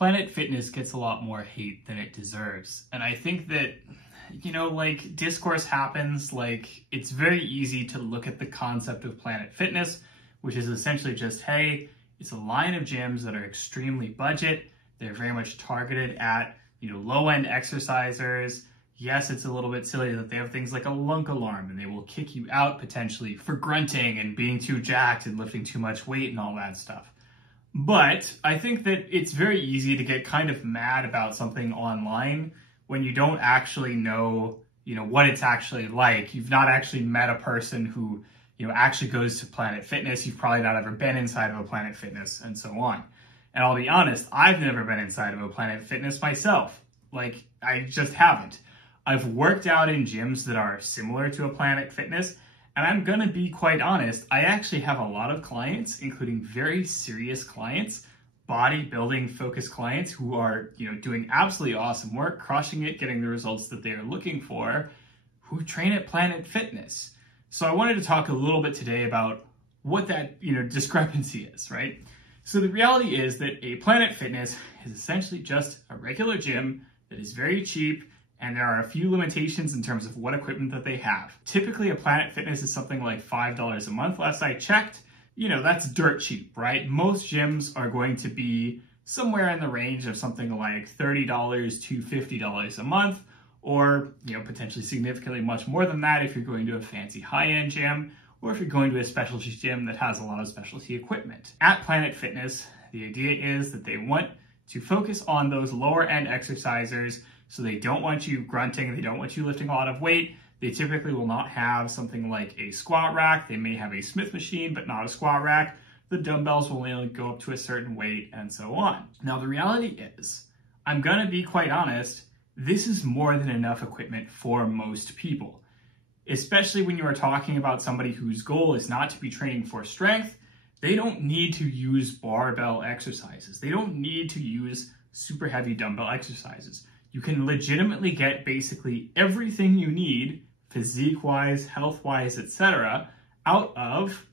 Planet Fitness gets a lot more hate than it deserves. And I think that, you know, like, discourse happens, like, it's very easy to look at the concept of Planet Fitness, which is essentially just, hey, it's a line of gyms that are extremely budget. They're very much targeted at, you know, low-end exercisers. Yes, it's a little bit silly that they have things like a lunk alarm and they will kick you out potentially for grunting and being too jacked and lifting too much weight and all that stuff. But I think that it's very easy to get kind of mad about something online when you don't actually know, you know, what it's actually like. You've not actually met a person who, you know, actually goes to Planet Fitness. You've probably not ever been inside of a Planet Fitness and so on. And I'll be honest, I've never been inside of a Planet Fitness myself. Like, I just haven't. I've worked out in gyms that are similar to a Planet Fitness, and I'm gonna be quite honest, I actually have a lot of clients, including very serious clients, bodybuilding focused clients who are, you know, doing absolutely awesome work, crushing it, getting the results that they are looking for, who train at Planet Fitness. So I wanted to talk a little bit today about what that, you know, discrepancy is, right? So the reality is that a Planet Fitness is essentially just a regular gym that is very cheap, and there are a few limitations in terms of what equipment that they have. Typically, a Planet Fitness is something like $5 a month. Last I checked, you know, that's dirt cheap, right? Most gyms are going to be somewhere in the range of something like $30 to $50 a month, or, you know, potentially significantly much more than that if you're going to a fancy high-end gym, or if you're going to a specialty gym that has a lot of specialty equipment. At Planet Fitness, the idea is that they want to focus on those lower-end exercisers. So they don't want you grunting, they don't want you lifting a lot of weight. They typically will not have something like a squat rack. They may have a Smith machine, but not a squat rack. The dumbbells will only go up to a certain weight and so on. Now the reality is, I'm gonna be quite honest, this is more than enough equipment for most people. Especially when you are talking about somebody whose goal is not to be training for strength. They don't need to use barbell exercises. They don't need to use super heavy dumbbell exercises. You can legitimately get basically everything you need, physique-wise, health-wise, etc., out of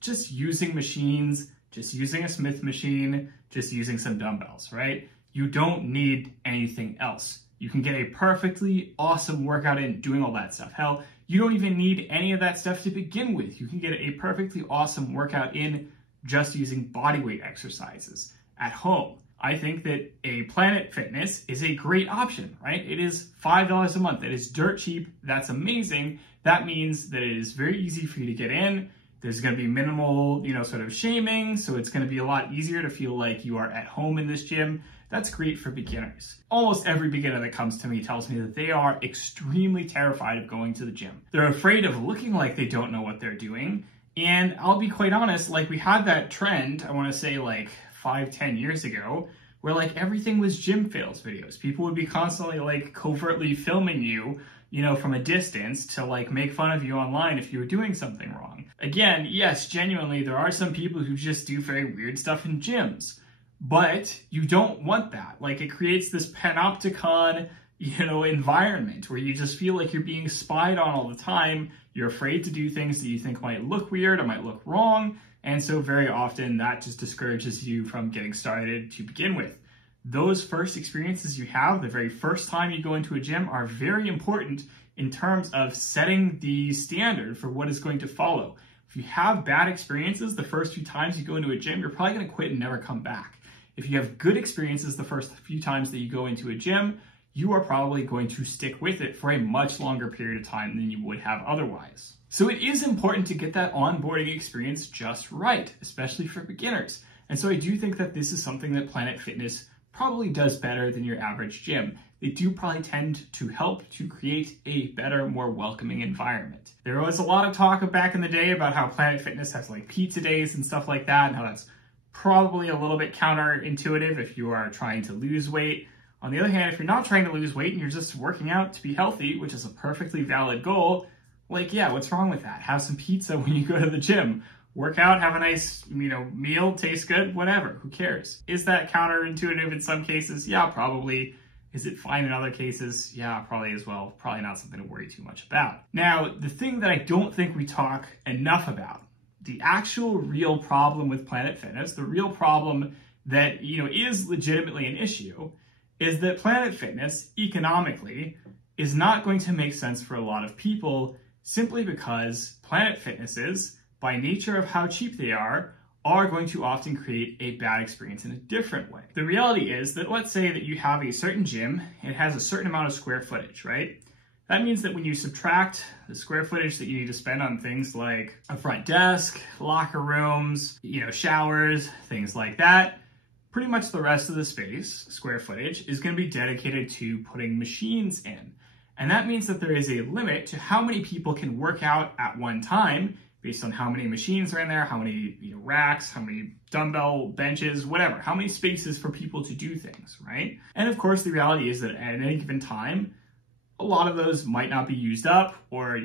just using machines, just using a Smith machine, just using some dumbbells, right? You don't need anything else. You can get a perfectly awesome workout in doing all that stuff. Hell, you don't even need any of that stuff to begin with. You can get a perfectly awesome workout in just using bodyweight exercises at home. I think that a Planet Fitness is a great option, right? It is $5 a month. It is dirt cheap. That's amazing. That means that it is very easy for you to get in. There's going to be minimal, you know, sort of shaming. So it's going to be a lot easier to feel like you are at home in this gym. That's great for beginners. Almost every beginner that comes to me tells me that they are extremely terrified of going to the gym. They're afraid of looking like they don't know what they're doing. And I'll be quite honest, like, we had that trend, I want to say like 5-10 years ago, where like everything was gym fails videos. People would be constantly like covertly filming you, you know, from a distance to like make fun of you online if you were doing something wrong. Again, yes, genuinely, there are some people who just do very weird stuff in gyms, but you don't want that. Like, it creates this panopticon, you know, environment where you just feel like you're being spied on all the time. You're afraid to do things that you think might look weird or might look wrong. And so very often that just discourages you from getting started to begin with. Those first experiences you have, the very first time you go into a gym, are very important in terms of setting the standard for what is going to follow. If you have bad experiences the first few times you go into a gym, you're probably going to quit and never come back. If you have good experiences the first few times that you go into a gym, you are probably going to stick with it for a much longer period of time than you would have otherwise. So it is important to get that onboarding experience just right, especially for beginners. And so I do think that this is something that Planet Fitness probably does better than your average gym. They do probably tend to help to create a better, more welcoming environment. There was a lot of talk back in the day about how Planet Fitness has like pizza days and stuff like that, and how that's probably a little bit counterintuitive if you are trying to lose weight. On the other hand, if you're not trying to lose weight and you're just working out to be healthy, which is a perfectly valid goal, like, yeah, what's wrong with that? Have some pizza when you go to the gym. Work out, have a nice, you know, meal, taste good, whatever, who cares? Is that counterintuitive in some cases? Yeah, probably. Is it fine in other cases? Yeah, probably as well. Probably not something to worry too much about. Now, the thing that I don't think we talk enough about, the actual real problem with Planet Fitness, the real problem that, is legitimately an issue is that Planet Fitness economically is not going to make sense for a lot of people simply because Planet Fitnesses, by nature of how cheap they are going to often create a bad experience in a different way. The reality is that let's say that you have a certain gym, it has a certain amount of square footage, right? That means that when you subtract the square footage that you need to spend on things like a front desk, locker rooms, showers, things like that, pretty much the rest of the space, square footage, is going to be dedicated to putting machines in. And that means that there is a limit to how many people can work out at one time based on how many machines are in there, how many racks, how many dumbbell benches, whatever, how many spaces for people to do things, right? And of course, the reality is that at any given time, a lot of those might not be used up, or,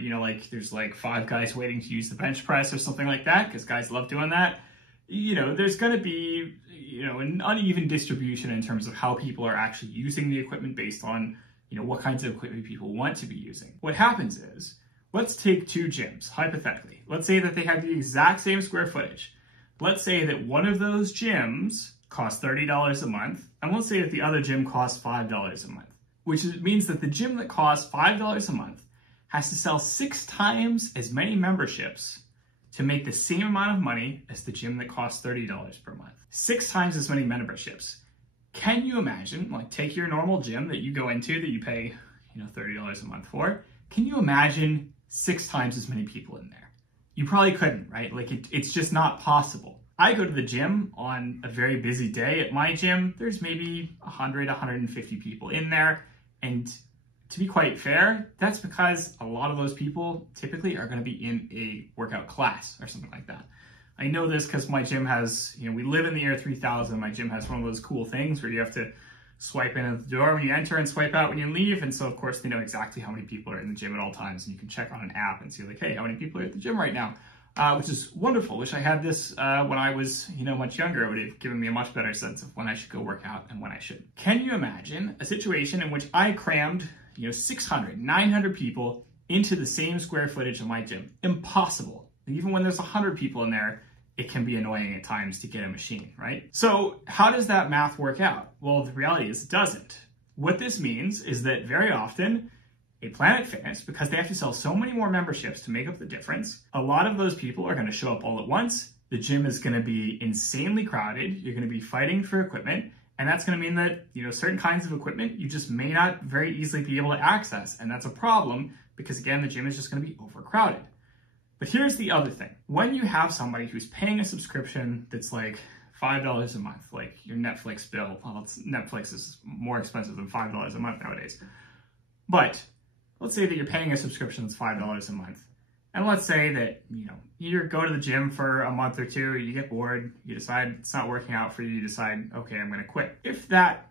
there's like 5 guys waiting to use the bench press or something like that, because guys love doing that. There's going to be, an uneven distribution in terms of how people are actually using the equipment based on, what kinds of equipment people want to be using. What happens is, let's take 2 gyms, hypothetically. Let's say that they have the exact same square footage. Let's say that one of those gyms costs $30 a month, and let's say that the other gym costs $5 a month, which means that the gym that costs $5 a month has to sell 6 times as many memberships to make the same amount of money as the gym that costs $30 per month. 6 times as many memberships. Can you imagine, take your normal gym that you go into that you pay, $30 a month for. Can you imagine 6 times as many people in there? You probably couldn't, right? It's just not possible. I go to the gym on a very busy day. At my gym, there's maybe 100, 150 people in there. And to be quite fair, that's because a lot of those people typically are going to be in a workout class or something like that. I know this because my gym has, we live in the year 3000. My gym has one of those cool things where you have to swipe in at the door when you enter and swipe out when you leave. And so, of course, they know exactly how many people are in the gym at all times. And you can check on an app and see hey, how many people are at the gym right now? Which is wonderful. Wish I had this when I was, much younger. It would have given me a much better sense of when I should go work out and when I shouldn't. Can you imagine a situation in which I crammed, 600, 900 people into the same square footage of my gym? Impossible. Even when there's 100 people in there, it can be annoying at times to get a machine, right? So how does that math work out? Well, the reality is it doesn't. What this means is that very often a Planet Fitness, because they have to sell so many more memberships to make up the difference, a lot of those people are going to show up all at once. The gym is going to be insanely crowded. You're going to be fighting for equipment. And that's going to mean that, certain kinds of equipment you just may not very easily be able to access. And that's a problem because, again, the gym is just going to be overcrowded. But here's the other thing. When you have somebody who's paying a subscription that's like $5 a month, like your Netflix bill, well, Netflix is more expensive than $5 a month nowadays. But let's say that you're paying a subscription that's $5 a month. And let's say that, you go to the gym for a month or two, you get bored, you decide it's not working out for you, you decide, okay, I'm going to quit. If that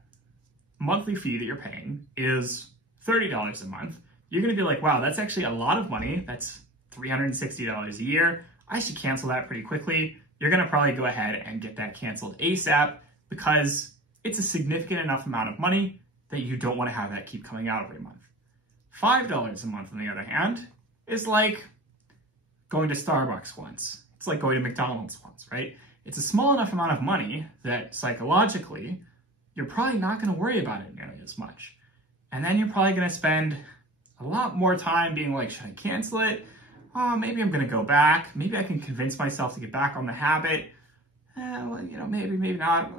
monthly fee that you're paying is $30 a month, you're going to be like, wow, that's actually a lot of money. That's $360 a year. I should cancel that pretty quickly. You're going to probably go ahead and get that canceled ASAP because it's a significant enough amount of money that you don't want to have that keep coming out every month. $5 a month, on the other hand, is like going to Starbucks once. It's like going to McDonald's once, right? It's a small enough amount of money that psychologically, you're probably not going to worry about it nearly as much. And then you're probably going to spend a lot more time being like, should I cancel it? Oh, maybe I'm going to go back. Maybe I can convince myself to get back on the habit. Maybe not.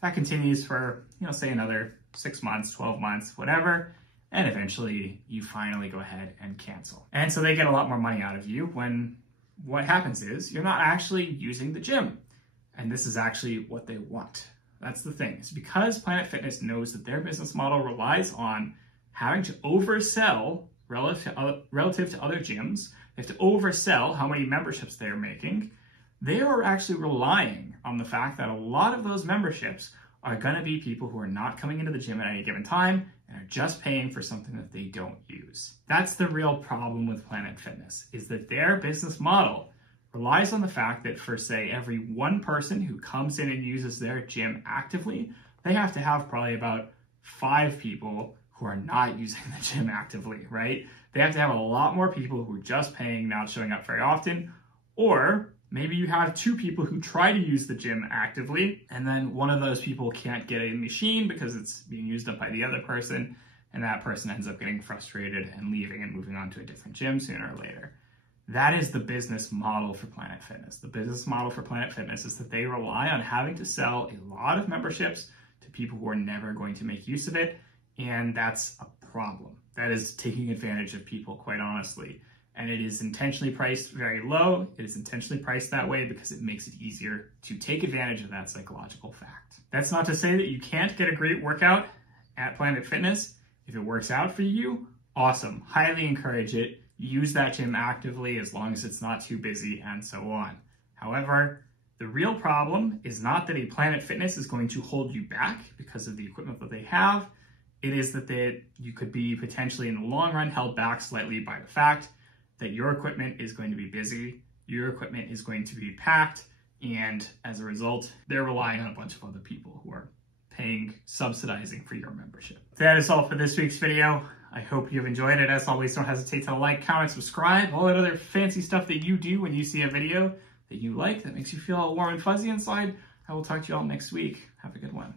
That continues for, say another 6 months, 12 months, whatever. And eventually you finally go ahead and cancel. And so they get a lot more money out of you when what happens is you're not actually using the gym. And this is actually what they want. That's the thing. It's because Planet Fitness knows that their business model relies on having to oversell relative to other gyms. They have to oversell how many memberships they're making. They are actually relying on the fact that a lot of those memberships are going to be people who are not coming into the gym at any given time and are just paying for something that they don't use. That's the real problem with Planet Fitness, is that their business model relies on the fact that for, say, every one person who comes in and uses their gym actively, they have to have probably about 5 people who are not using the gym actively, right? They have to have a lot more people who are just paying, not showing up very often, or Maybe you have two people who try to use the gym actively, and then one of those people can't get a machine because it's being used up by the other person, and that person ends up getting frustrated and leaving and moving on to a different gym sooner or later. That is the business model for Planet Fitness. The business model for Planet Fitness is that they rely on having to sell a lot of memberships to people who are never going to make use of it, and that's a problem. That is taking advantage of people, quite honestly. And it is intentionally priced very low. It is intentionally priced that way because it makes it easier to take advantage of that psychological fact. That's not to say that you can't get a great workout at Planet Fitness. If it works out for you, awesome. Highly encourage it. Use that gym actively as long as it's not too busy and so on. However, the real problem is not that a Planet Fitness is going to hold you back because of the equipment that they have. It is that you could be potentially in the long run held back slightly by the fact that your equipment is going to be busy, your equipment is going to be packed, and as a result, they're relying on a bunch of other people who are subsidizing for your membership. That is all for this week's video. I hope you've enjoyed it. As always, don't hesitate to like, comment, subscribe, all that other fancy stuff that you do when you see a video that you like, that makes you feel all warm and fuzzy inside. I will talk to you all next week. Have a good one.